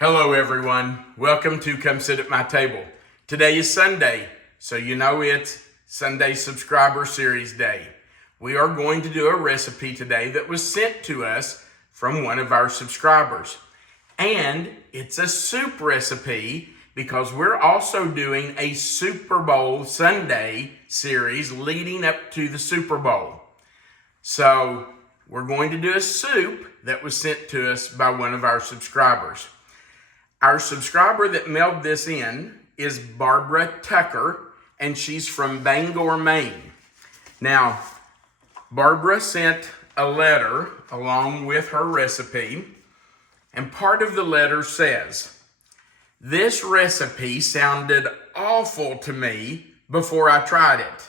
Hello everyone, welcome to Come Sit at My Table. Today is Sunday, so you know it's Sunday Subscriber Series Day. We are going to do a recipe today that was sent to us from one of our subscribers. And it's a soup recipe because we're also doing a Super Bowl Sunday series leading up to the Super Bowl. So we're going to do a soup that was sent to us by one of our subscribers. Our subscriber that mailed this in is Barbara Tucker, and she's from Bangor, Maine. Now, Barbara sent a letter along with her recipe, and part of the letter says, "This recipe sounded awful to me before I tried it.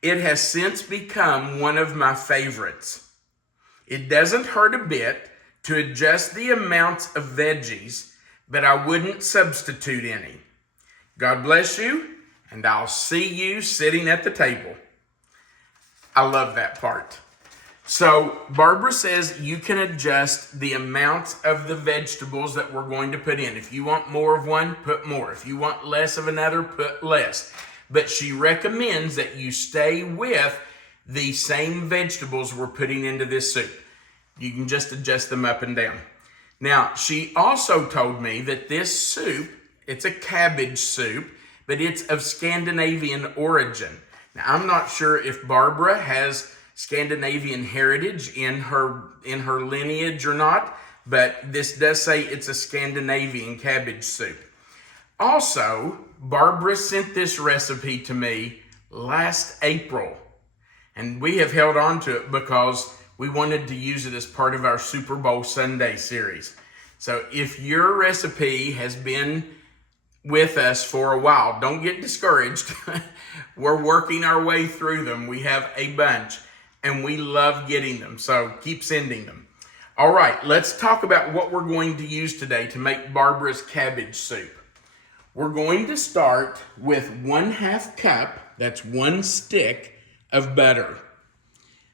It has since become one of my favorites. It doesn't hurt a bit to adjust the amounts of veggies, but I wouldn't substitute any. God bless you, and I'll see you sitting at the table." I love that part. So Barbara says you can adjust the amounts of the vegetables that we're going to put in. If you want more of one, put more. If you want less of another, put less. But she recommends that you stay with the same vegetables we're putting into this soup. You can just adjust them up and down. Now, she also told me that this soup, it's a cabbage soup, but it's of Scandinavian origin. Now, I'm not sure if Barbara has Scandinavian heritage in her lineage or not, but this does say it's a Scandinavian cabbage soup. Also, Barbara sent this recipe to me last April, and we have held on to it because we wanted to use it as part of our Super Bowl Sunday series. So if your recipe has been with us for a while, don't get discouraged. We're working our way through them. We have a bunch, and we love getting them, so keep sending them. All right, let's talk about what we're going to use today to make Barbara's cabbage soup. We're going to start with 1/2 cup, that's 1 stick of butter.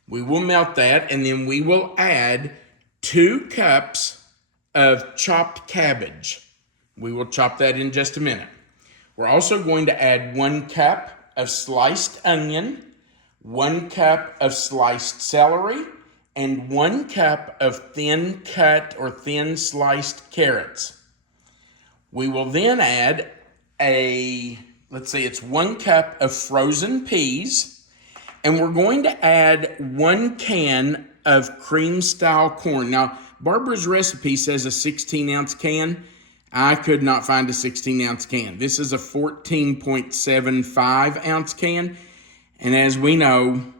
We will melt that, and then we will add 2 cups of chopped cabbage. We will chop that in just a minute. We're also going to add 1 cup of sliced onion, 1 cup of sliced celery, and 1 cup of thin cut or thin sliced carrots. We will then add it's 1 cup of frozen peas, and we're going to add 1 can of cream-style corn. Now, Barbara's recipe says a 16-ounce can. I could not find a 16-ounce can. This is a 14.75-ounce can. And as we know,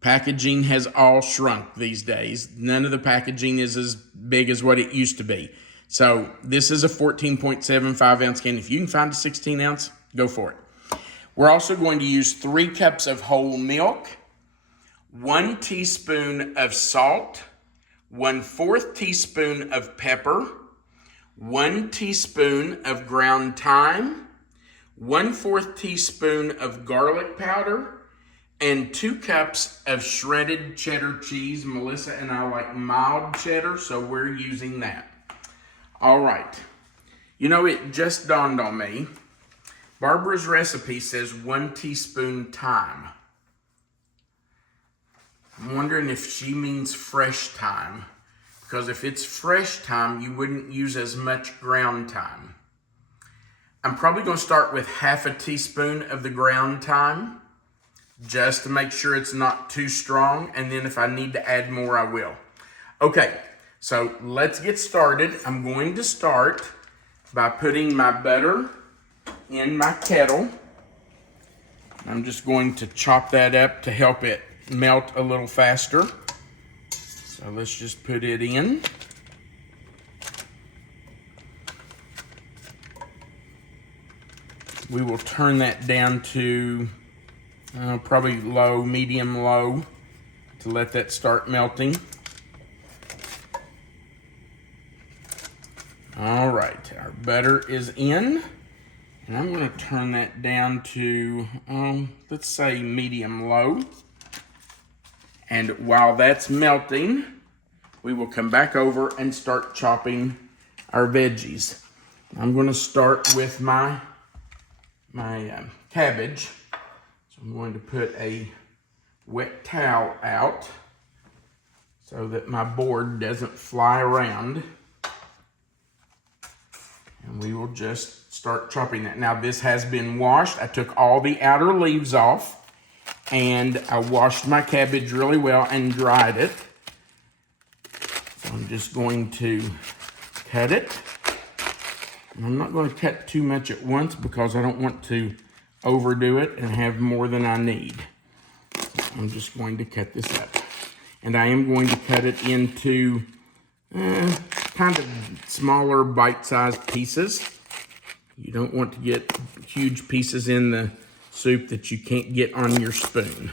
packaging has all shrunk these days. None of the packaging is as big as what it used to be. So this is a 14.75-ounce can. If you can find a 16-ounce, go for it. We're also going to use 3 cups of whole milk, 1 teaspoon of salt, 1/4 teaspoon of pepper, 1 teaspoon of ground thyme, 1/4 teaspoon of garlic powder, and 2 cups of shredded cheddar cheese. Melissa and I like mild cheddar, so we're using that. All right. You know, it just dawned on me. Barbara's recipe says 1 teaspoon thyme. I'm wondering if she means fresh thyme, because if it's fresh thyme, you wouldn't use as much ground thyme. I'm probably going to start with 1/2 teaspoon of the ground thyme, just to make sure it's not too strong, and then if I need to add more, I will. Okay, so let's get started. I'm going to start by putting my butter in my kettle. I'm just going to chop that up to help it melt a little faster. So let's just put it in. We will turn that down to probably low, medium low, to let that start melting. All right, our butter is in. And I'm going to turn that down to, let's say medium low. And while that's melting, we will come back over and start chopping our veggies. I'm going to start with my cabbage. So I'm going to put a wet towel out so that my board doesn't fly around. And we will just start chopping that. Now this has been washed. I took all the outer leaves off and I washed my cabbage really well and dried it. So I'm just going to cut it. And I'm not going to cut too much at once because I don't want to overdo it and have more than I need. I'm just going to cut this up. And I am going to cut it into kind of smaller bite-sized pieces. You don't want to get huge pieces in the soup that you can't get on your spoon.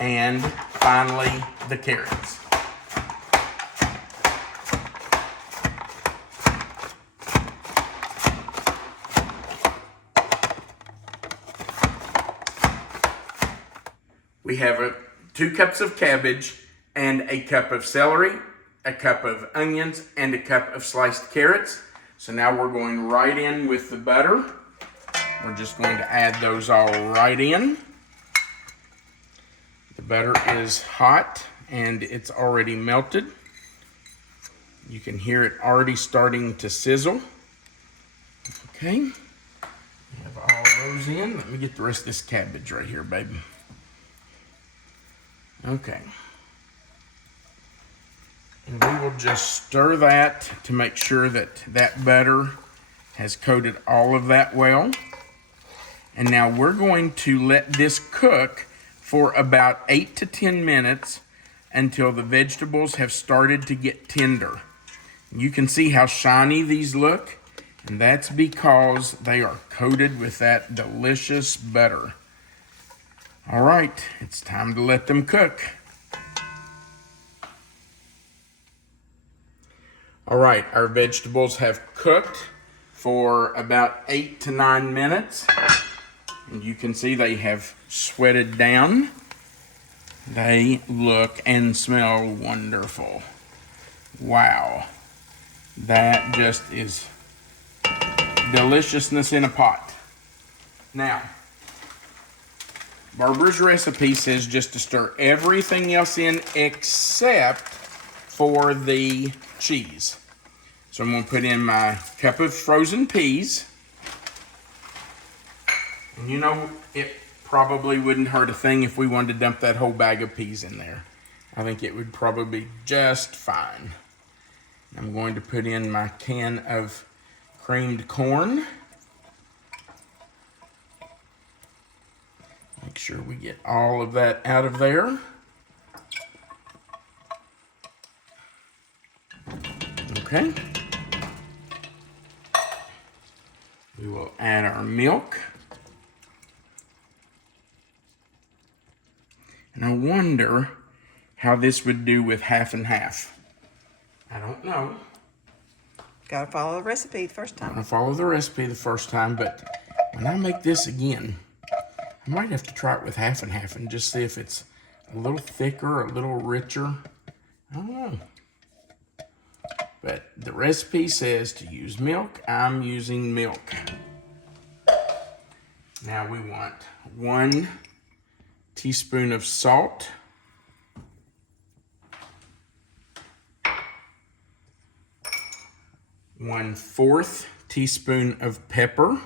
And finally, the carrots. We have 2 cups of cabbage and a cup of celery, a cup of onions, and a cup of sliced carrots. So now we're going right in with the butter. We're just going to add those all right in. The butter is hot and it's already melted. You can hear it already starting to sizzle. Okay, we have all those in. Let me get the rest of this cabbage right here, baby. Okay. And we will just stir that to make sure that that butter has coated all of that well. And now we're going to let this cook for about 8 to 10 minutes until the vegetables have started to get tender. You can see how shiny these look, and that's because they are coated with that delicious butter. All right, it's time to let them cook. All right, our vegetables have cooked for about 8 to 9 minutes. And you can see they have sweated down. They look and smell wonderful. Wow. That just is deliciousness in a pot. Now, Barbara's recipe says just to stir everything else in except for the cheese. So I'm going to put in my cup of frozen peas. And you know, it probably wouldn't hurt a thing if we wanted to dump that whole bag of peas in there. I think it would probably be just fine. I'm going to put in my can of creamed corn. Make sure we get all of that out of there. Okay. We will add our milk. And I wonder how this would do with half and half. I don't know. Gotta follow the recipe the first time. I'm gonna follow the recipe the first time, but when I make this again, I might have to try it with half and half and just see if it's a little thicker, a little richer. I don't know. But the recipe says to use milk. I'm using milk. Now we want 1 teaspoon of salt. 1/4 teaspoon of pepper.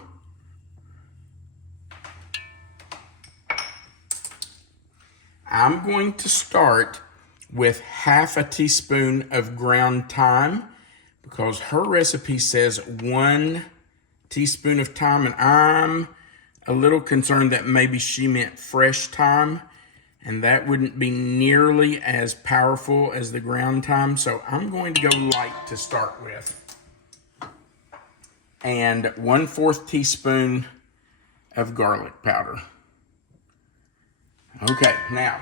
I'm going to start with half a teaspoon of ground thyme, because her recipe says 1 teaspoon of thyme, and I'm a little concerned that maybe she meant fresh thyme, and that wouldn't be nearly as powerful as the ground thyme, so I'm going to go light to start with. And 1/4 teaspoon of garlic powder. Okay, now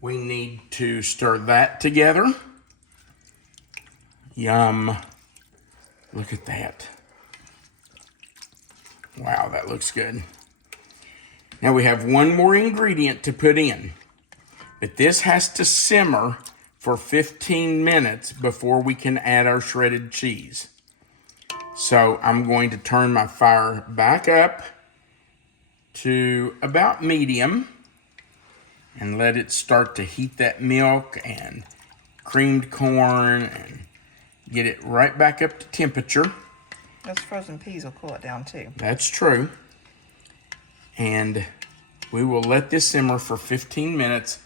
we need to stir that together. Yum. Look at that. Wow, that looks good. Now we have one more ingredient to put in, but this has to simmer for 15 minutes before we can add our shredded cheese. So I'm going to turn my fire back up to about medium and let it start to heat that milk and creamed corn and get it right back up to temperature. Those frozen peas will cool it down too. That's true. And we will let this simmer for 15 minutes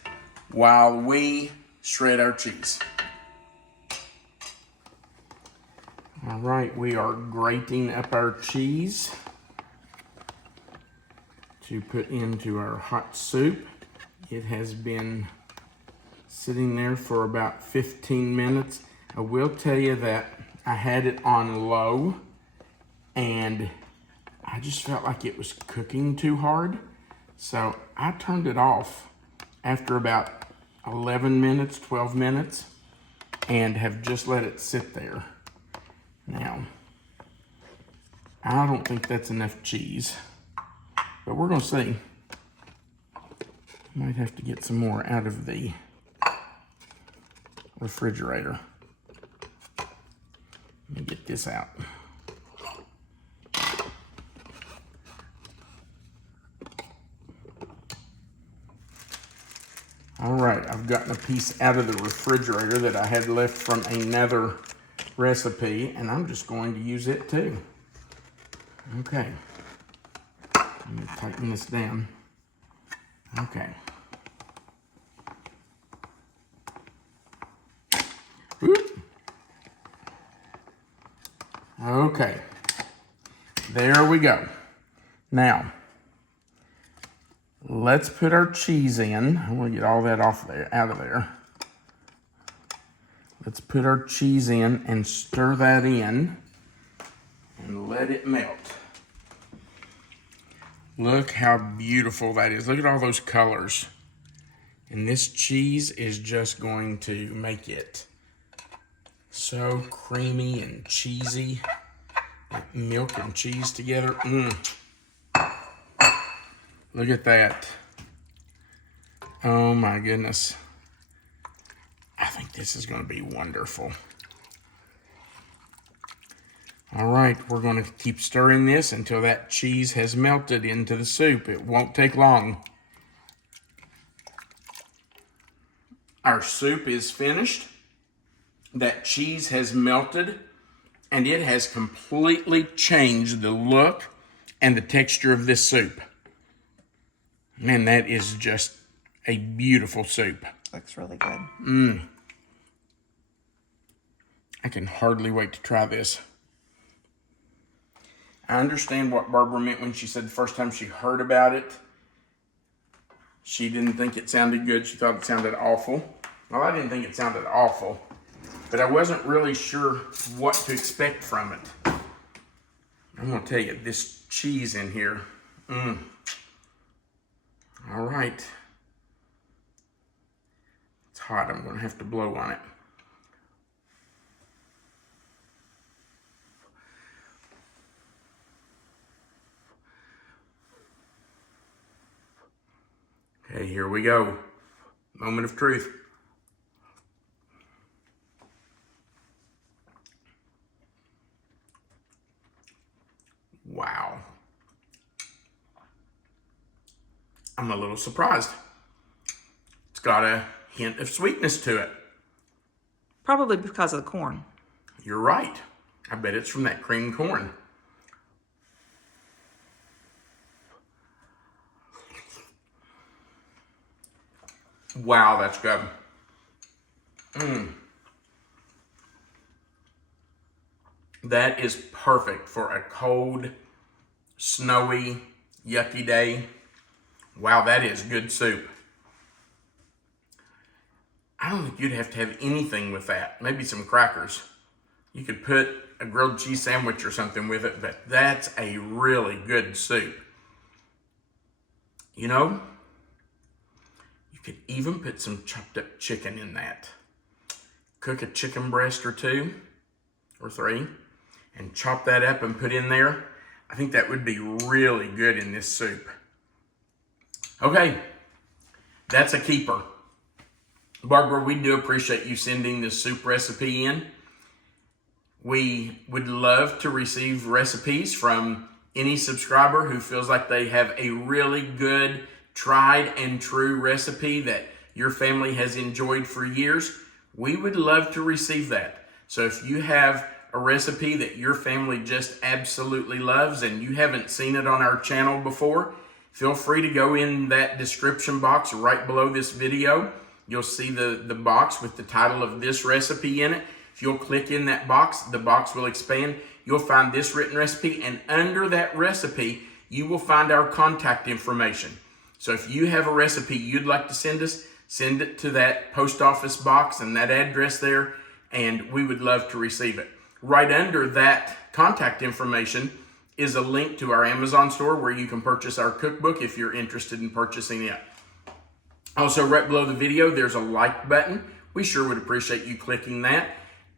while we shred our cheese. All right, we are grating up our cheese to put into our hot soup. It has been sitting there for about 15 minutes. I will tell you that I had it on low and I just felt like it was cooking too hard. So I turned it off after about 11 minutes, 12 minutes, and have just let it sit there. Now, I don't think that's enough cheese, but we're gonna see. Might have to get some more out of the refrigerator. Let me get this out. All right, I've gotten a piece out of the refrigerator that I had left from another recipe, and I'm just going to use it too. Okay, let me tighten this down. Okay. Whoop. Okay, there we go. Now, let's put our cheese in. I want to get all that off there, out of there. Let's put our cheese in and stir that in and let it melt. Look how beautiful that is. Look at all those colors. And this cheese is just going to make it so creamy and cheesy. Like milk and cheese together. Look at that. Oh my goodness. I think this is going to be wonderful. All right, we're going to keep stirring this until that cheese has melted into the soup. It won't take long. Our soup is finished. That cheese has melted, and it has completely changed the look and the texture of this soup. Man, that is just a beautiful soup. Looks really good. I can hardly wait to try this. I understand what Barbara meant when she said the first time she heard about it, she didn't think it sounded good. She thought it sounded awful. Well, I didn't think it sounded awful, but I wasn't really sure what to expect from it. I'm going to tell you, this cheese in here, All right. It's hot. I'm going to have to blow on it. Okay, here we go. Moment of truth. Wow. I'm a little surprised. It's got a hint of sweetness to it. Probably because of the corn. You're right. I bet it's from that creamed corn. Wow, that's good. That is perfect for a cold, snowy, yucky day. Wow, that is good soup. I don't think you'd have to have anything with that. Maybe some crackers. You could put a grilled cheese sandwich or something with it, but that's a really good soup. You know, you could even put some chopped up chicken in that. Cook a chicken breast or 2 or 3 and chop that up and put in there. I think that would be really good in this soup. Okay, that's a keeper. Barbara, we do appreciate you sending this soup recipe in. We would love to receive recipes from any subscriber who feels like they have a really good, tried and true recipe that your family has enjoyed for years. We would love to receive that. So if you have a recipe that your family just absolutely loves and you haven't seen it on our channel before, feel free to go in that description box right below this video. You'll see the box with the title of this recipe in it. If you'll click in that box, the box will expand. You'll find this written recipe, and under that recipe, you will find our contact information. So if you have a recipe you'd like to send us, send it to that post office box and that address there, and we would love to receive it. Right under that contact information is a link to our Amazon store where you can purchase our cookbook if you're interested in purchasing it. Also, right below the video, there's a like button. We sure would appreciate you clicking that.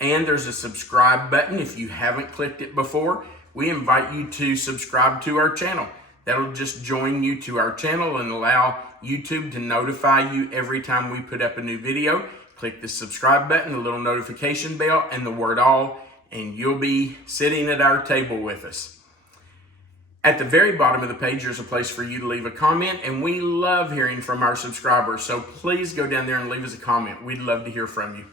And there's a subscribe button. If you haven't clicked it before, we invite you to subscribe to our channel. That'll just join you to our channel and allow YouTube to notify you every time we put up a new video. Click the subscribe button, the little notification bell, and the word all, and you'll be sitting at our table with us. At the very bottom of the page, there's a place for you to leave a comment, and we love hearing from our subscribers, so please go down there and leave us a comment. We'd love to hear from you.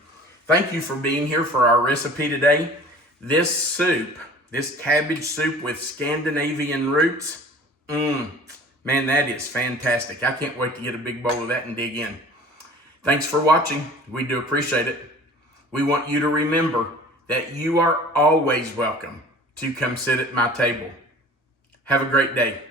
Thank you for being here for our recipe today. This soup, this cabbage soup with Scandinavian roots, man, that is fantastic. I can't wait to get a big bowl of that and dig in. Thanks for watching. We do appreciate it. We want you to remember that you are always welcome to come sit at my table. Have a great day.